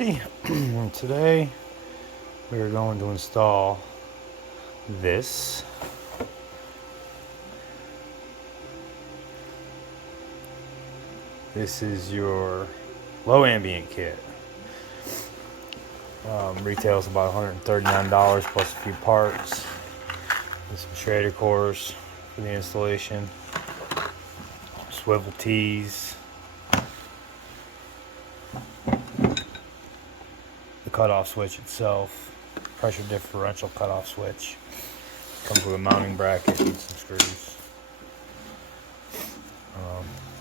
everybody. And today we are going to install this. This is your low ambient kit. Retails about $139 plus a few parts. And some Schrader cores for the installation. Swivel tees. The cutoff switch itself. Pressure differential cutoff switch. Comes with a mounting bracket and some screws.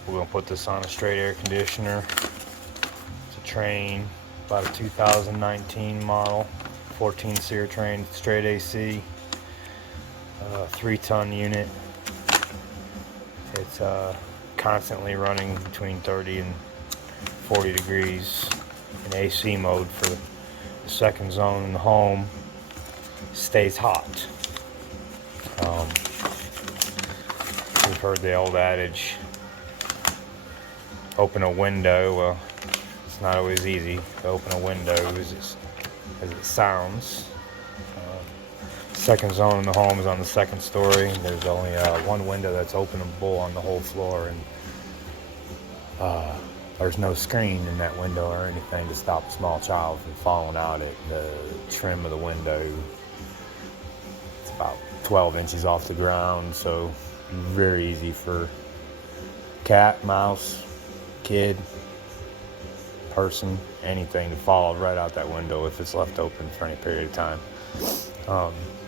We're going to put this on a straight air conditioner. It's a Train, about a 2019 model, 14 SEER Train, straight AC, 3-ton unit. It's constantly running between 30 and 40 degrees in AC mode for the second zone in the home. Stays hot. We've heard the old adage, open a window. Well, it's not always easy to open a window as it sounds. Second zone in the home is on the second story. There's only one window that's openable on the whole floor, and there's no screen in that window or anything to stop a small child from falling out at the trim of the window. It's about 12 inches off the ground, so very easy for cat, mouse, kid, person, anything to fall right out that window if it's left open for any period of time.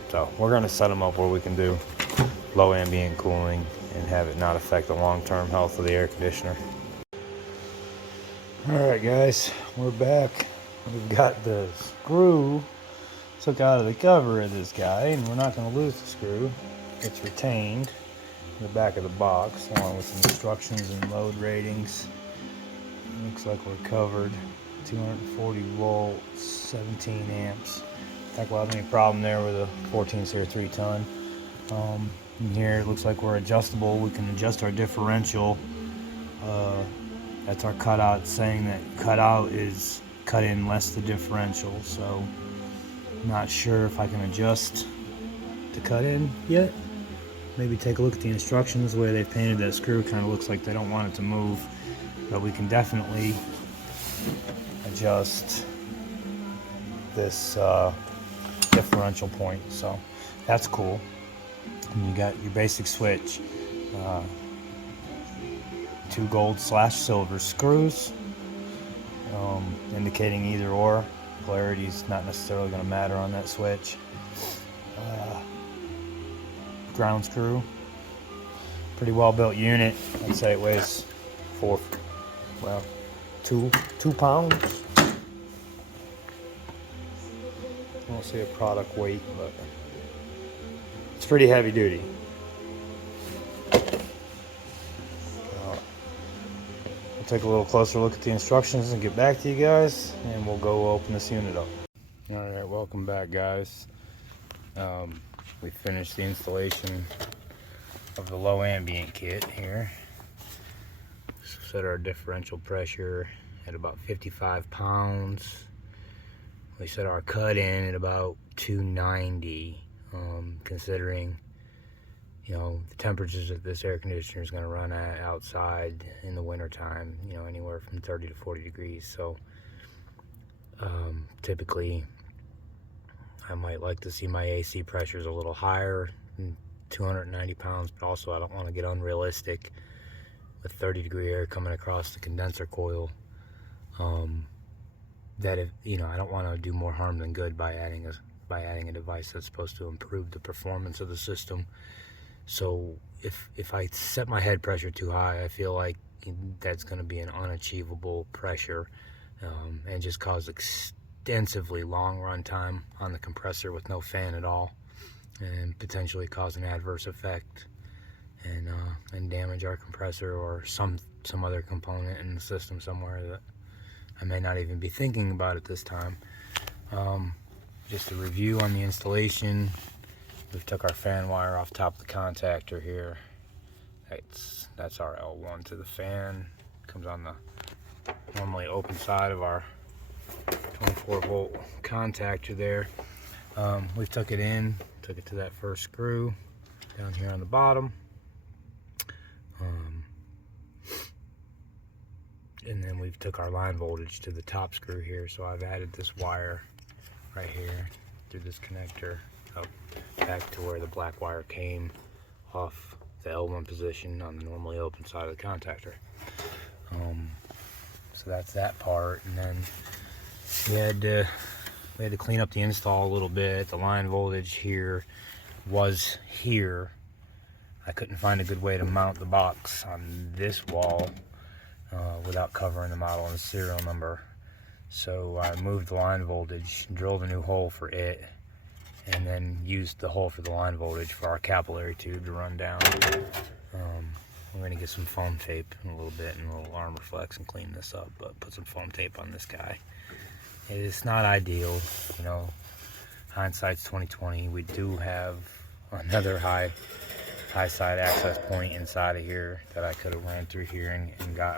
So we're going to set them up where we can do low ambient cooling and have it not affect the long-term health of the air conditioner. Alright guys, we're back. We've got the screw took out of the cover of this guy, and we're not going to lose the screw. It's retained in the back of the box along with some instructions and load ratings. Looks like we're covered. 240 volts, 17 amps. I think we'll have any problem there with a 14 SEER 3-ton. In here it looks like we're adjustable. We can adjust our differential. That's our cutout, saying that cutout is cut in less the differential. So I'm not sure if I can adjust the cut in yet. Maybe take a look at the instructions. The way they painted that screw kind of looks like they don't want it to move. But we can definitely adjust this differential point, so that's cool. And you got your basic switch, 2 gold/silver screws, indicating either or. Polarity's not necessarily going to matter on that switch. Ground screw, pretty well built unit. I'd say it weighs 2 pounds. I don't see a product weight, but it's pretty heavy duty. We'll take a little closer look at the instructions and get back to you guys, and we'll go open this unit up. Alright, welcome back guys. We finished the installation of the low ambient kit here. Set our differential pressure at about 55 pounds. We set our cut in at about 290, considering, you know, the temperatures that this air conditioner is going to run at outside in the winter time, you know, anywhere from 30 to 40 degrees. So typically I might like to see my AC pressures a little higher than 290 pounds, but also I don't want to get unrealistic with 30-degree air coming across the condenser coil. That if, you know, I don't want to do more harm than good by adding a device that's supposed to improve the performance of the system. So if I set my head pressure too high, I feel like that's going to be an unachievable pressure, and just cause extensively long run time on the compressor with no fan at all, and potentially cause an adverse effect and damage our compressor or some other component in the system somewhere that I may not even be thinking about at this time. Just a review on the installation. We've took our fan wire off top of the contactor here. That's our L1 to the fan. Comes on the normally open side of our 24-volt contactor there. We took it to that first screw down here on the bottom. And then we've took our line voltage to the top screw here. So I've added this wire right here through this connector up back to where the black wire came off the L1 position on the normally open side of the contactor. So that's that part. And then we had to clean up the install a little bit. The line voltage here was here. I couldn't find a good way to mount the box on this wall without covering the model and the serial number. So I moved the line voltage, drilled a new hole for it, and then used the hole for the line voltage for our capillary tube to run down. I'm going to get some foam tape in a little bit and a little armor flex and clean this up, but put some foam tape on this guy. It's not ideal, you know, hindsight's 2020. We do have another high side access point inside of here that I could have ran through here and got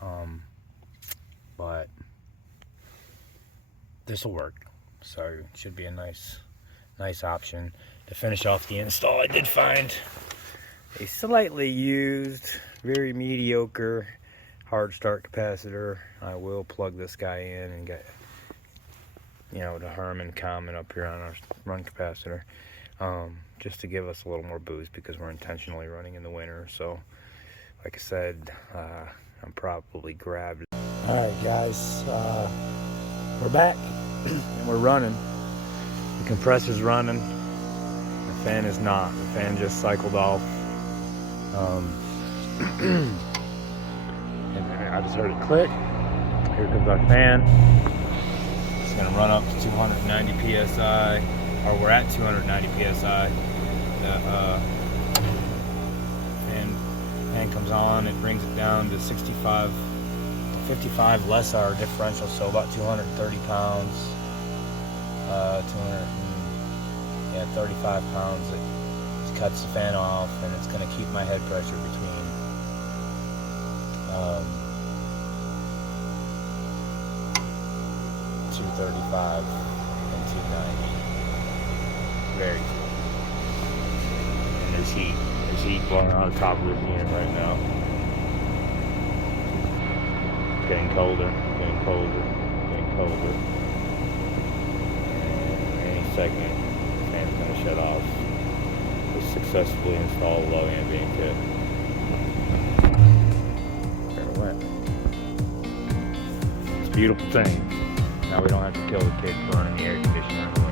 on, but this will work. So it should be a nice option. To finish off the install, I did find a slightly used, very mediocre hard start capacitor. I will plug this guy in and get, you know, the Harman comment up here on our run capacitor, just to give us a little more boost because we're intentionally running in the winter. So like I said, I'm probably grabbed. All right guys, we're back and we're running. The compressor's running, the fan is not. The fan just cycled off. And I just heard it click. Here comes our fan. It's gonna run up to 290 psi, or we're at 290 psi. The fan comes on. It brings it down to 65, 55 less our differential, so about 230 pounds. 35 pounds. It cuts the fan off, and it's going to keep my head pressure between 235 and 290. Very cool. And there's heat blowing on the top of this unit right now. It's getting colder, getting colder, getting colder. Second, the fan's going to shut off. We successfully installed low ambient kit. There it went. It's a beautiful thing. Now we don't have to kill the kid for running the air conditioner.